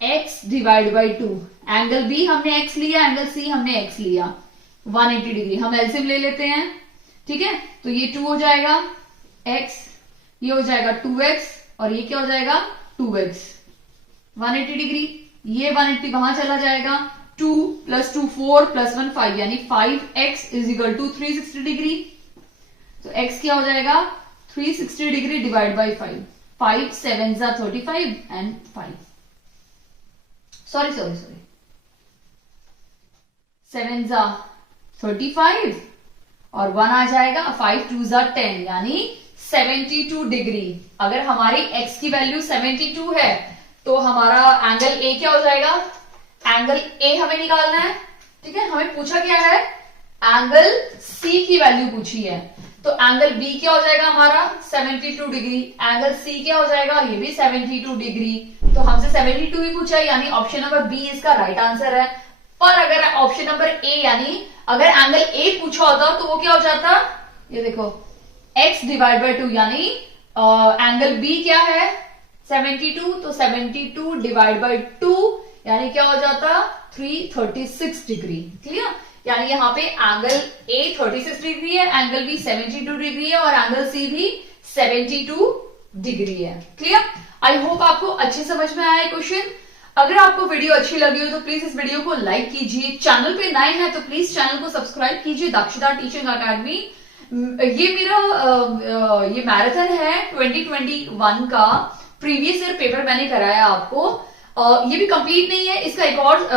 x divide by 2। Angle B हमने x लिया, एंगल सी हमने x लिया, 180 डिग्री। हम एलसीएम ले लेते हैं, ठीक है? तो ये 2 हो जाएगा x, ये हो जाएगा 2x और ये क्या हो जाएगा? 2x। 180 डिग्री, ये 180 वहां चला जाएगा, 2 + 2 4 + 1 5, यानी 5x = 360 डिग्री। तो x क्या हो जाएगा? 360 degree divide by 5। 5 7 = 35 and 5, sorry 7 = 35 और 1 आ जाएगा, 5 2 = 10, यानी 72 डिग्री। अगर हमारी x की वैल्यू 72 है तो हमारा एंगल ए क्या हो जाएगा? एंगल ए हमें निकालना है, ठीक है? हमें पूछा क्या है? एंगल सी की वैल्यू पूछी है। तो एंगल बी क्या हो जाएगा हमारा 72 डिग्री, एंगल सी क्या हो जाएगा, ये भी 72 डिग्री। तो हमसे 72 ही पूछा है, यानी ऑप्शन नंबर बी इसका राइट आंसर है। पर अगर ऑप्शन नंबर ए यानी अगर एंगल ए पूछा होता तो वो क्या हो जाता, ये देखो x डिवाइड बाई 2, यानी एंगल बी क्या है 72, तो 72 डिवाइड बाई 2 यानी क्या हो जाता 336 डिग्री। क्लियर, यानी यहाँ पे एंगल ए 36 डिग्री है, एंगल बी 72 डिग्री है और एंगल सी भी 72 डिग्री है। क्लियर, आई होप आपको अच्छे समझ में आया क्वेश्चन। अगर आपको वीडियो अच्छी लगी हो तो प्लीज इस वीडियो को लाइक कीजिए, चैनल पे नए हैं तो प्लीज चैनल को सब्सक्राइब कीजिए दक्षता टीचिंग अकेडमी। ये मेरा ये मैराथन है 2021 का, प्रीवियस ईयर पेपर मैंने कराया आपको। ये भी कंप्लीट नहीं है, इसका एक और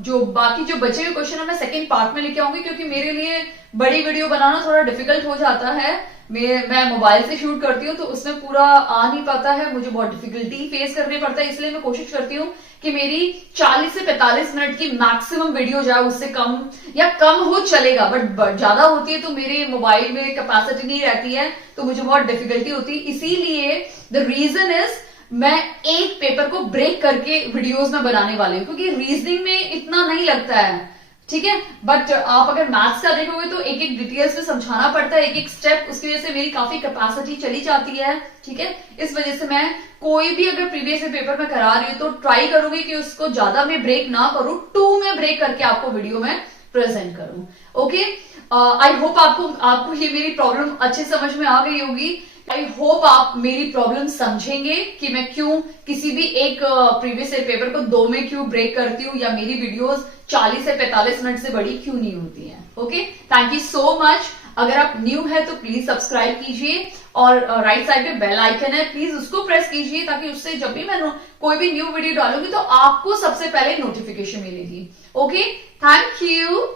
जो बाकी जो बचे हुए क्वेश्चन है मैं सेकंड पार्ट में लेके आऊंगी, क्योंकि मेरे लिए बड़ी वीडियो बनाना थोड़ा डिफिकल्ट हो जाता है। मैं मोबाइल से शूट करती हूँ तो उसमें पूरा आ नहीं पाता है, मुझे बहुत डिफिकल्टी फेस करनी पड़ता है। इसलिए मैं कोशिश करती हूँ कि मेरी 40 से 45 मिनट की मैक्सिमम वीडियो जाए, उससे कम या कम हो चलेगा, बट ज्यादा होती है तो मेरे मोबाइल में कैपेसिटी नहीं रहती है, तो मुझे बहुत डिफिकल्टी होती है। इसीलिए द रीजन इज मैं एक पेपर को ब्रेक करके वीडियोस में बनाने वाली हूँ, क्योंकि रीजनिंग में इतना नहीं लगता है, ठीक है। बट आप अगर मैथ्स का देखोगे तो एक एक डिटेल्स में समझाना पड़ता है, एक एक स्टेप, उसकी वजह से मेरी काफी कैपेसिटी चली जाती है, ठीक है। इस वजह से मैं कोई भी अगर प्रीवियस पेपर में करा रही हूँ तो ट्राई करूंगी कि उसको ज्यादा मैं ब्रेक ना करूं, 2 में ब्रेक करके आपको वीडियो में प्रेजेंट करूं। ओके, आई होप आपको ये मेरी प्रॉब्लम अच्छे समझ में आ गई होगी। आई होप आप मेरी प्रॉब्लम समझेंगे कि मैं क्यों किसी भी एक प्रीवियस ईयर पेपर को 2 में क्यों ब्रेक करती हूँ, या मेरी वीडियोस 40 से 45 मिनट से बड़ी क्यों नहीं होती हैं। Okay, thank you so much. अगर आप न्यू है तो प्लीज सब्सक्राइब कीजिए, और राइट साइड पे बेल आइकन है, प्लीज उसको प्रेस कीजिए, ताकि उससे जब भी मैं कोई भी न्यू वीडियो डालूंगी तो आपको सबसे पहले नोटिफिकेशन मिलेगी। Okay, thank you.